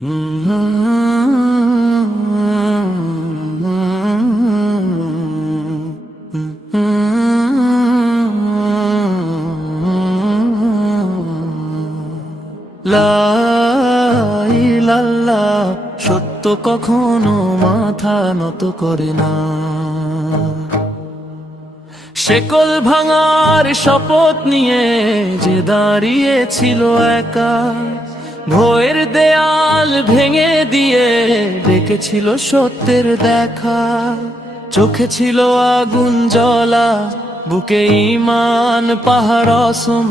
লাইলাল্লাহ সত্য কখনো মাথা নত করে না। শেকল ভাঙার শপথ নিয়ে যে দাঁড়িয়েছিল একা ভয়ের দেয়াল ভেঙে দিয়ে ডেকেছিল সত্যের দেখা। চোখে ছিল আগুন জ্বলা, বুকে ইমান পাহাড় অসম।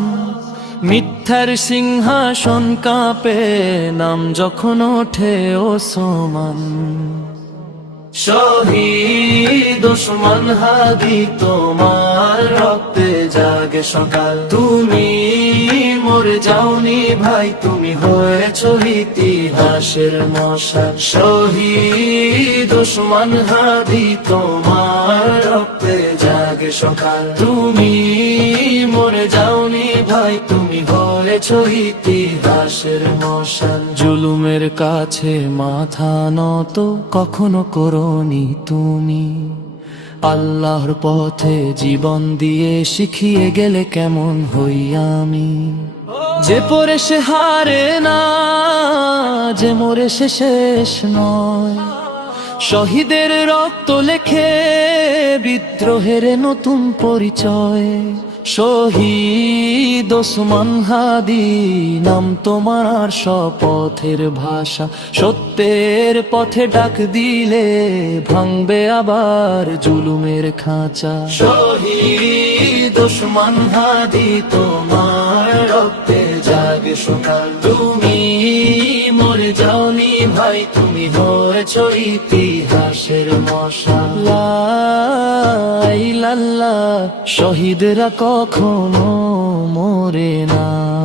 মিথ্যার সিংহাসন কাঁপে, নাম যখন ওঠে ও সমান শহীদ ওসমান হাদি, তোমার জাগে সকাল। তুমি মরে যাওনি ভাই, তুমি হয়েছ ইতিহাসের মশাল শহীদ ওসমান হাদি, তোমার রক্তে জাগে সকাল। তুমি মরে যাওনি ভাই, তুমি হয়েছ ইতিহাসের মশাল জুলুমের কাছে মাথা নত, কখনো করনি তুমি। আল্লাহর পথে জীবন দিয়ে শিখিয়ে গেলে কেমন হই আমি? যে পরে সে হারে না, যে মরে সে শেষ নয়। শহীদের রক্ত লেখে বিদ্রোহের নতুন পরিচয়। শহীদ ওসমান হাদি, নাম তোমার শপথের ভাষা। সত্যের পথে ডাক দিলে ভাঙবে আবার জুলুমের খাঁচা। শহীদ ওসমান হাদি, তোমার রক্তে জাগে সকাল তুমি। মরে যাওনি ভাই, তুমি হয়েছ ইতিহাসের লাল্লা শহীদরা কখনো মরে না।